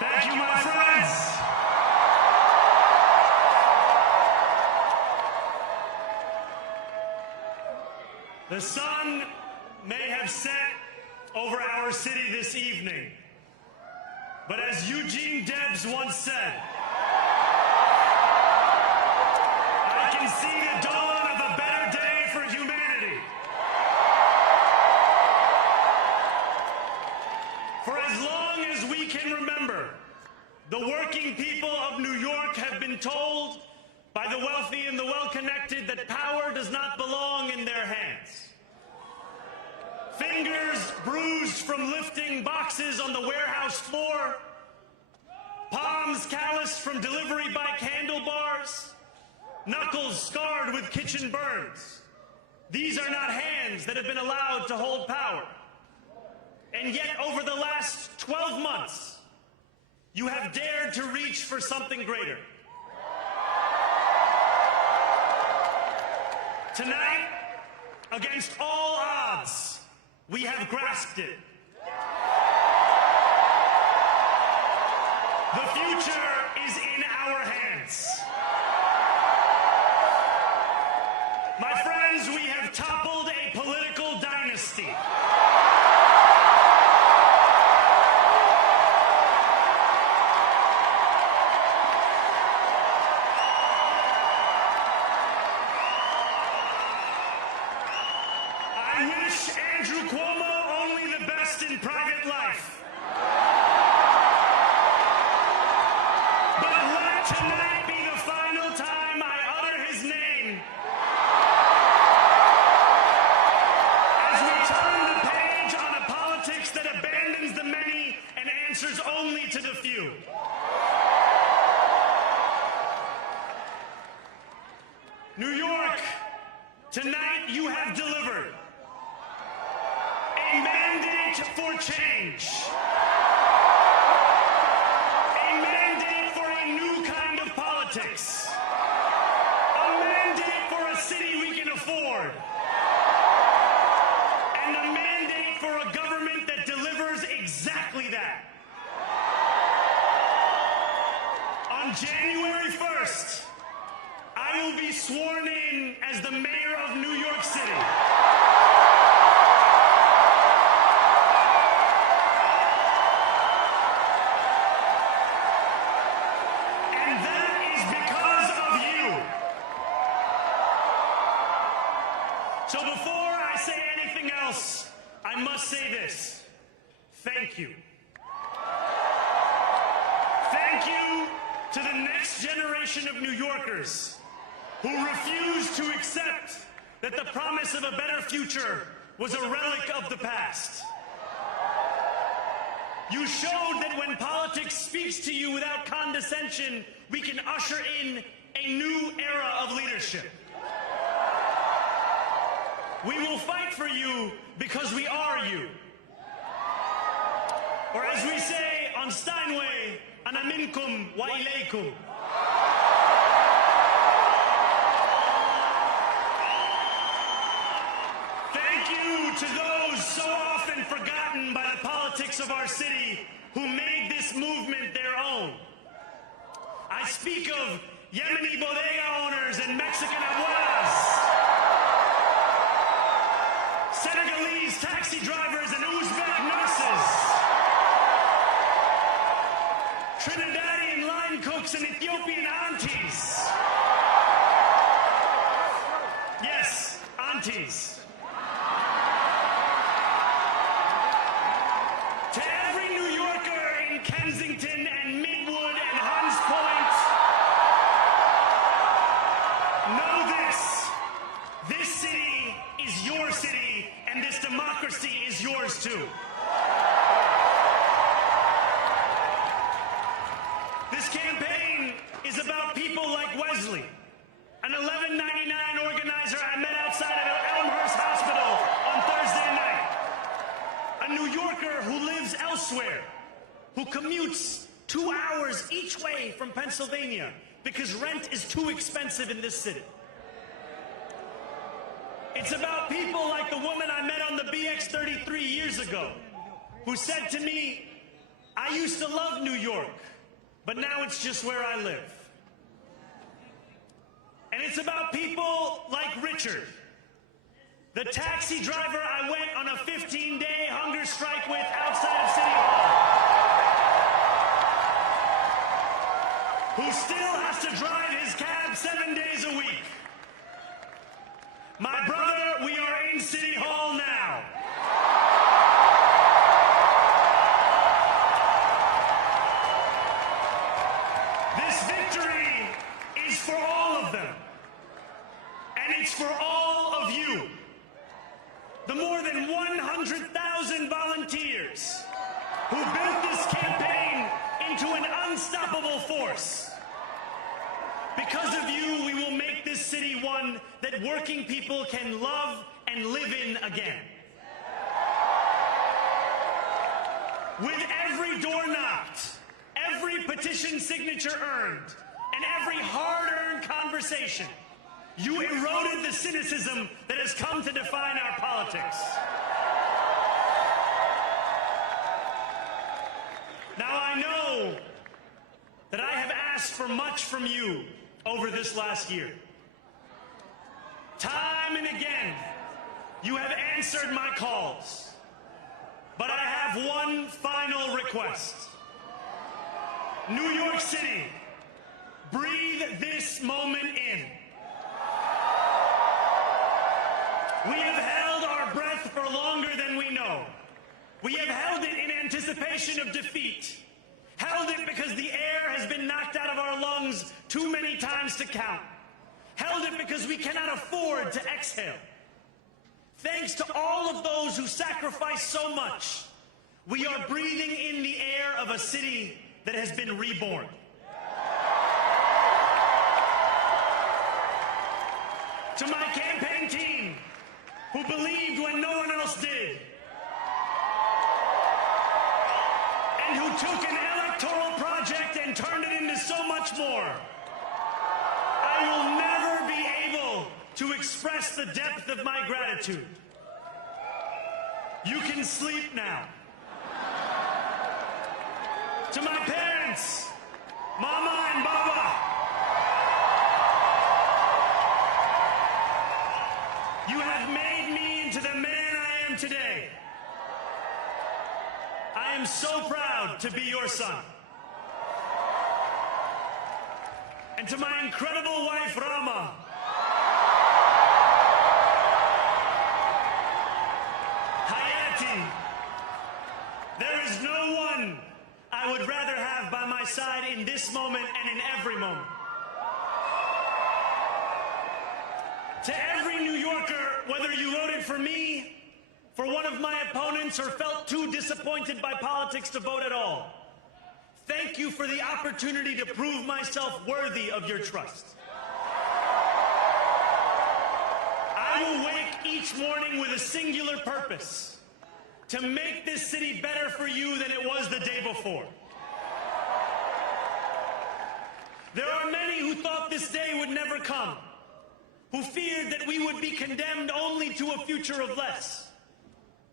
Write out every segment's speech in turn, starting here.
Thank you, my friends. The sun may have set over our city this evening, but as Eugene Debs once said, I can see the dawn of a better day for humanity. For as long as we can remember, the working people of New York have been told by the wealthy and the well-connected that power does not belong in their hands. Fingers bruised from lifting boxes on the warehouse floor, palms calloused from delivery bike handlebars, knuckles scarred with kitchen burns. These are not hands that have been allowed to hold power. And yet, over the last 12 months, you have dared to reach for something greater. Tonight, against all odds, we have grasped it. The future is in our hands. My friends, we have toppled a political dynasty. I wish Andrew Cuomo only the best in private life. But let tonight be the final time I utter his name as we turn the page on a politics that abandons the many and answers only to the few. New York, tonight you have delivered a mandate for change. A mandate for a new kind of politics. A mandate for a city we can afford. And a mandate for a government that delivers exactly that. On January 1st, I will be sworn in as the mayor of New York City. And that is because of you. So before I say anything else, I must say this. Thank you. Thank you to the next generation of New Yorkers who refused to accept that the promise of a better future was a relic of the past. You showed that when politics speaks to you without condescension, we can usher in a new era of leadership. We will fight for you because we are you. Or as we say on Steinway, ana minkum wa ilaykum. Thank you to those so often forgotten by the politics of our city who made this movement their own. I speak of Yemeni bodega owners and Mexican abuelas, Senegalese taxi drivers and Uzbek nurses, Trinidadian line cooks and Ethiopian aunties. Yes, aunties. To every New Yorker in Kensington and Midwood and Hunts Point, know this. This city is your city, and this democracy is yours too. This campaign is about people like Wesley, an 1199 organizer I met outside of Elmhurst Hospital on Thursday night. A New Yorker who lives elsewhere, who commutes 2 hours each way from Pennsylvania because rent is too expensive in this city. It's about people like the woman I met on the BX-33 years ago, who said to me, I used to love New York, but now it's just where I live. And it's about people like Richard, the taxi driver I went on a 15-day hunger strike with outside of City Hall, who still has to drive his cab 7 days a week. My brother, we are in City Hall now. This victory is for all of them, and it's for all of you. The more than 100,000 volunteers who built this campaign into an unstoppable force. Because of you, we will make this city one that working people can love and live in again. With every door knocked, every petition signature earned, and every hard-earned conversation, you eroded the cynicism that has come to define our politics. Now, I know that I have asked for much from you over this last year. Time and again, you have answered my calls. But I have one final request. New York City, breathe this moment in. We have held our breath for longer than we know. We have held it in anticipation of defeat. Held it because the air has been knocked out of our lungs too many times to count. Held it because we cannot afford to exhale. Thanks to all of those who sacrificed so much, we are breathing in the air of a city that has been reborn. To my campaign team, who believed when no one else did, and who took an electoral project and turned it into so much more, I will never be able to express the depth of my gratitude. You can sleep now. To my parents, Mama and Baba, you have made me into the man I am today. I am so proud to be your son. And to my incredible wife, Rama, Hayati, there is no one I would rather have by my side in this moment and in every moment. To every New Yorker, whether you voted for me, for one of my opponents, or felt too disappointed by politics to vote at all, thank you for the opportunity to prove myself worthy of your trust. I will wake each morning with a singular purpose: to make this city better for you than it was the day before. There are many who thought this day would never come, who feared that we would be condemned only to a future of less,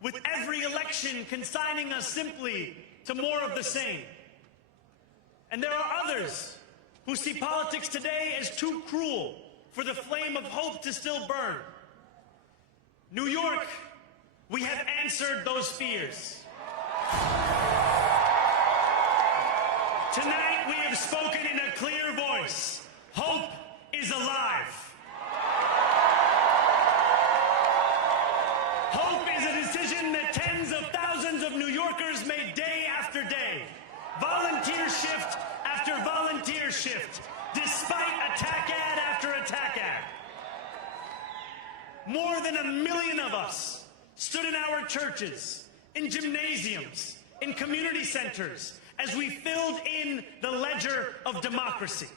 with every election consigning us simply to more of the same. And there are others who see politics today as too cruel for the flame of hope to still burn. New York, we have answered those fears. Tonight we have spoken in a clear voice. Hope is alive. Hope is a decision that tens of thousands of New Yorkers made day after day. Volunteer shift after volunteer shift, despite attack ad after attack ad. More than 1 million of us stood in our churches, in gymnasiums, in community centers, as we filled in the ledger of democracy.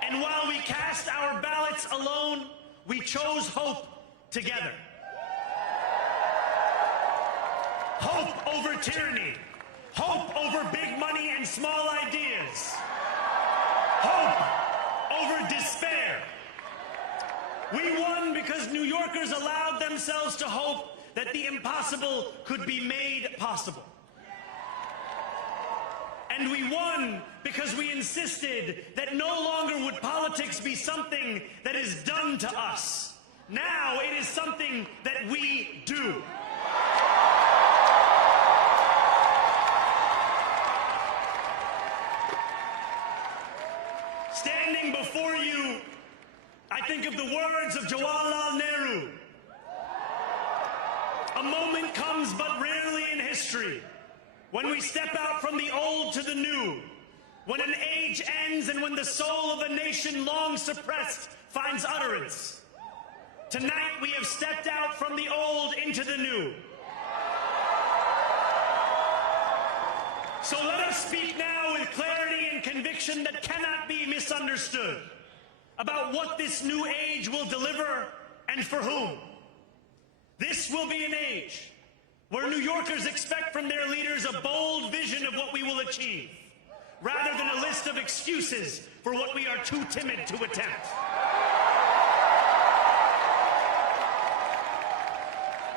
And while we cast our ballots alone, we chose hope together. Hope over tyranny. Hope over big money and small ideas. Hope over despair. We won because New Yorkers allowed themselves to hope that the impossible could be made possible. And we won because we insisted that no longer would politics be something that is done to us. Now it is something that we do. Standing before you, I think of the words of Jawaharlal Nehru. A moment comes but rarely in history when we step out from the old to the new, when an age ends and when the soul of a nation long suppressed finds utterance. Tonight we have stepped out from the old into the new. So let us speak now with clarity and conviction that cannot be misunderstood about what this new age will deliver and for whom. This will be an age where New Yorkers expect from their leaders a bold vision of what we will achieve, rather than a list of excuses for what we are too timid to attempt.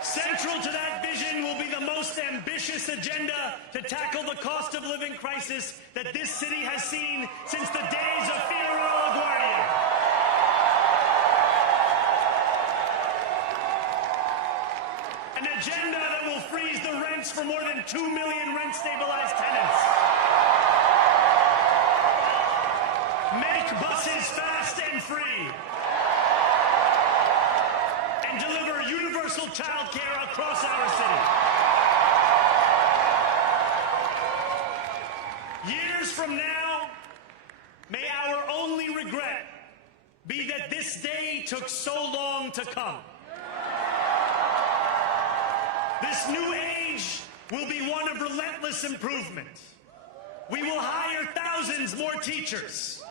Central to that vision will be the most ambitious agenda to tackle the cost of living crisis that this city has seen since the days of Figueroa LaGuardia. An agenda that will freeze the rents for more than 2 million rent-stabilized tenants. Make buses fast and free. And deliver universal child care across our city. Years from now, may our only regret be that this day took so long to come. This new age will be one of relentless improvement. We will hire thousands more teachers.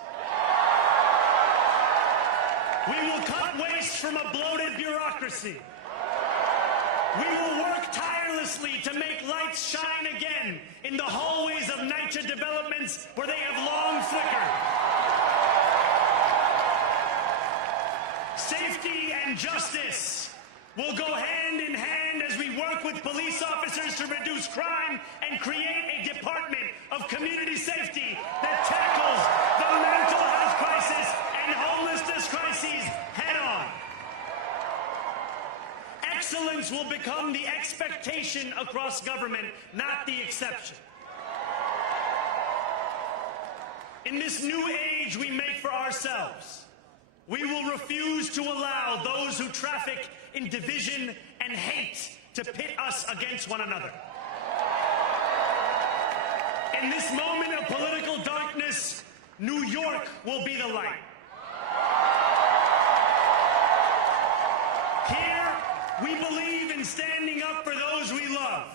We will cut waste from a bloated bureaucracy. We will work tirelessly to make lights shine again in the hallways of NYCHA developments where they have long flickered. Safety and justice will go hand in hand as we work with police officers to reduce crime and create a department of community safety that tackles the mental health crisis and homelessness crises head on. Excellence will become the expectation across government, not the exception. In this new age we make for ourselves, we will refuse to allow those who traffic in division and hate to pit us against one another. In this moment of political darkness, New York will be the light. Here, we believe in standing up for those we love.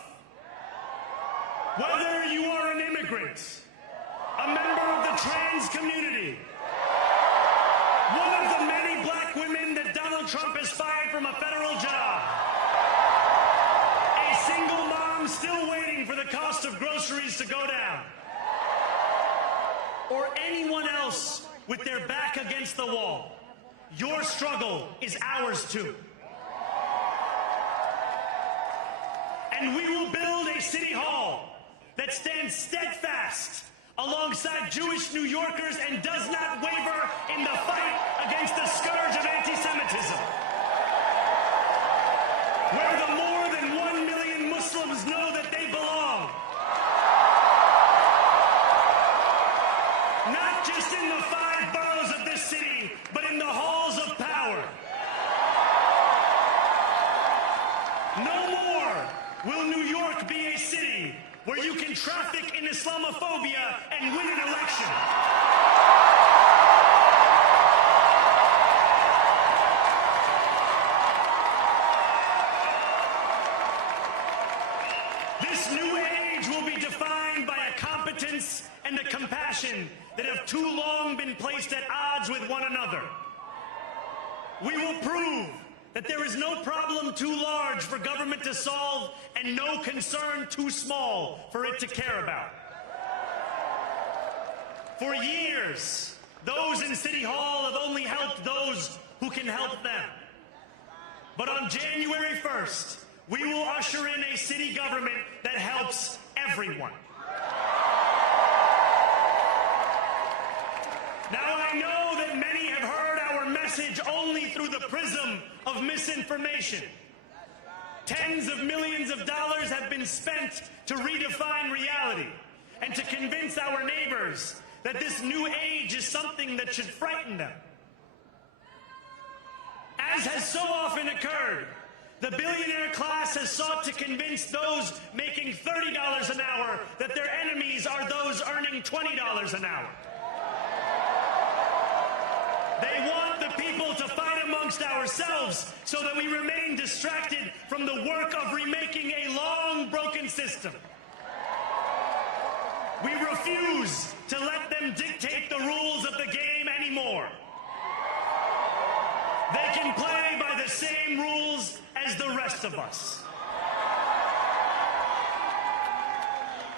Whether you are an immigrant, a member of the trans community, one of the many black women that Donald Trump has fired from a federal job, a single mom still waiting for the cost of groceries to go down, or anyone else with their back against the wall, your struggle is ours too. And we will build a city hall that stands steadfast alongside Jewish New Yorkers and does not waver in the fight against the scourge of anti-Semitism. Where the more than 1 million Muslims know that they belong. Not just in the 5 boroughs of this city, but in the halls of power. No more will New York be a city where you can traffic in Islamophobia and win an election. This new age will be defined by a competence and a compassion that have too long been placed at odds with one another. We will prove that there is no problem too large for government to solve and no concern too small for it to care about. For years, those in City Hall have only helped those who can help them. But on January 1st, we will usher in a city government that helps everyone. Now, I know that many have heard our message only through the prism of misinformation. Tens of millions of dollars have been spent to redefine reality and to convince our neighbors that this new age is something that should frighten them. As has so often occurred, the billionaire class has sought to convince those making $30 an hour that their enemies are those earning $20 an hour. They want the people to fight amongst ourselves so that we remain distracted from the work of remaking a long broken system. We refuse to let them dictate the rules of the game anymore. They can play by the same rules as the rest of us.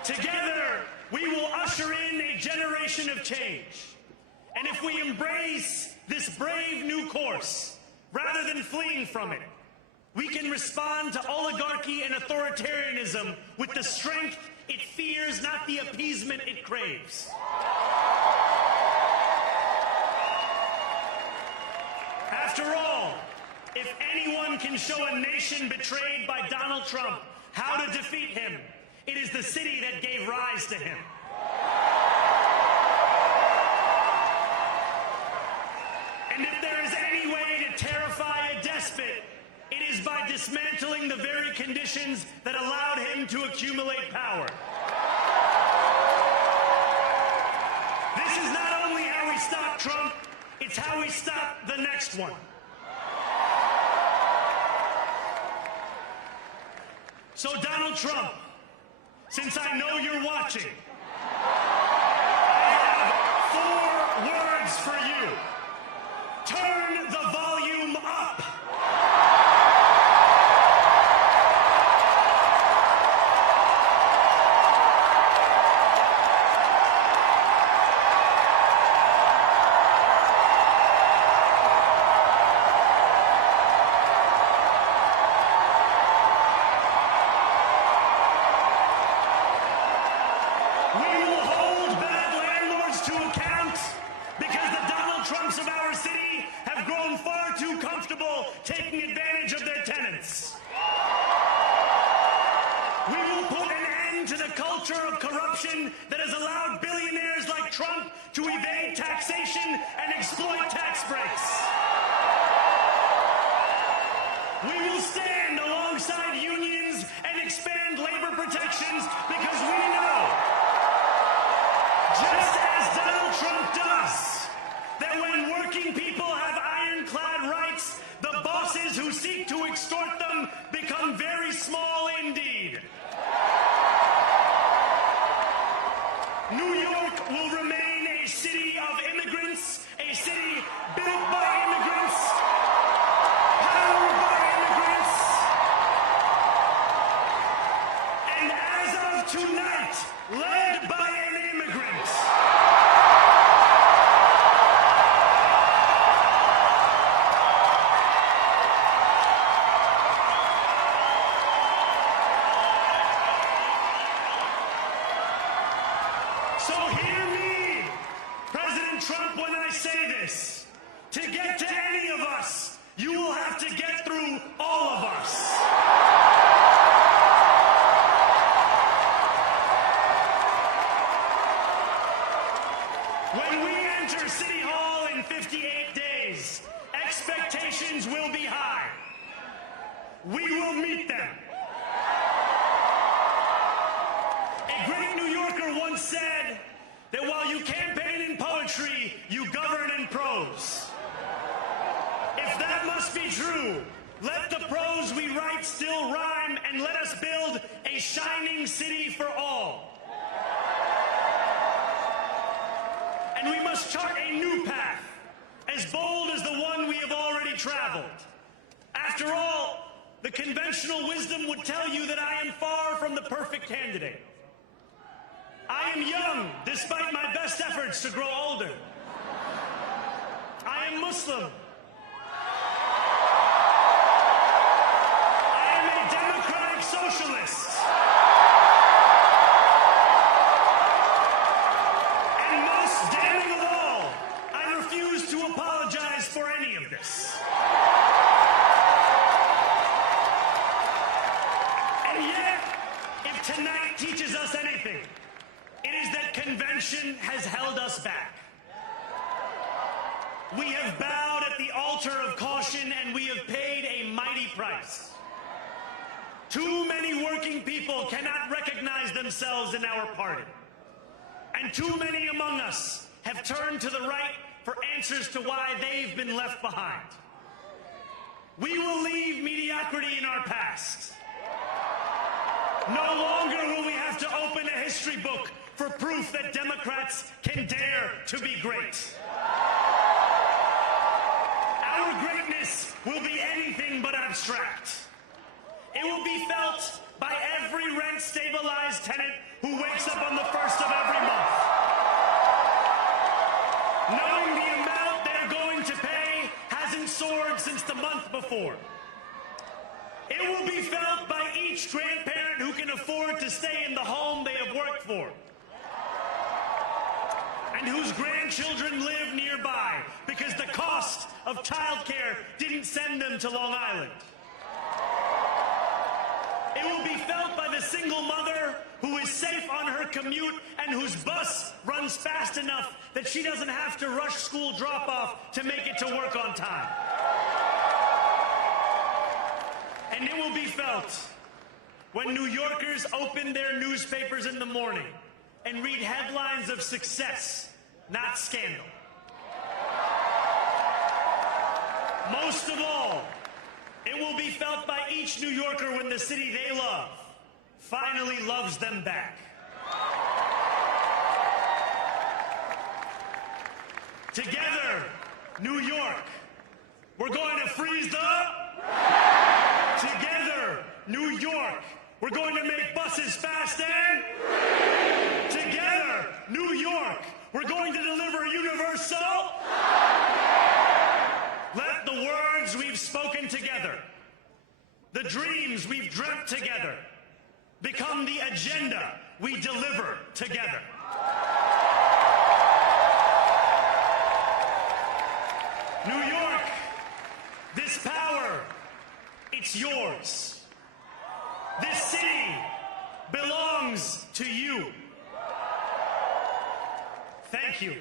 Together, we will usher in a generation of change. And if we embrace this brave new course, rather than fleeing from it, we can respond to oligarchy and authoritarianism with the strength it fears, not the appeasement it craves. After all, if anyone can show a nation betrayed by Donald Trump how to defeat him, it is the city that gave rise to him. And if there is any way to terrify a despot, it is by dismantling the very conditions that allowed him to accumulate power. This is not only how we stop Trump, it's how we stop the next one. So Donald Trump, since I know you're watching, I have 4 words for you. Turn the volume up. We will hold bad landlords to account because the Donald Trumps of our city have grown far too comfortable taking advantage of their tenants. We will put an end to the culture of corruption that has allowed billionaires like Trump to evade taxation and exploit tax breaks. We will stand alongside unions and expand labor protections because we know, just as Donald Trump does, that when working people have ironclad rights, the bosses who seek to extort them become very small indeed. New York will remain a city of immigrants, a city built by immigrants, powered by immigrants, and as of tonight, led by an immigrant. So hear me, President Trump, when I say this. To get to any of us, you will have to get through all of us. When we enter City Hall in 58 days, expectations will be high. We will meet them. A great New Yorker once said that while you campaign in poetry, you govern in prose. If that must be true, let the prose we write still rhyme and let us build a shining city for all. And we must chart a new path, as bold as the one we have already traveled. After all, the conventional wisdom would tell you that I am far from the perfect candidate. I am young, despite my best efforts to grow older. I am Muslim. I am a democratic socialist. And most damning of all, night teaches us anything, it is that convention has held us back. We have bowed at the altar of caution, and we have paid a mighty price. Too many working people cannot recognize themselves in our party. And too many among us have turned to the right for answers to why they've been left behind. We will leave mediocrity in our past. No longer will we have to open a history book for proof that Democrats can dare to be great. Our greatness will be anything but abstract. It will be felt by every rent-stabilized tenant who wakes up on the first of every month, knowing the amount they're going to pay hasn't soared since the month before. It will be felt by each grandparent who can afford to stay in the home they have worked for, and whose grandchildren live nearby because the cost of childcare didn't send them to Long Island. It will be felt by the single mother who is safe on her commute and whose bus runs fast enough that she doesn't have to rush school drop-off to make it to work on time. And it will be felt when New Yorkers open their newspapers in the morning and read headlines of success, not scandal. Most of all, it will be felt by each New Yorker when the city they love finally loves them back. Together, New York, we're going to freeze the... Together, New York, we're going to make buses fast and... Together, New York, we're going to deliver universal... Let the words we've spoken together, the dreams we've dreamt together, become the agenda we deliver together. New York, this power, it's yours. This city belongs to you. Thank you.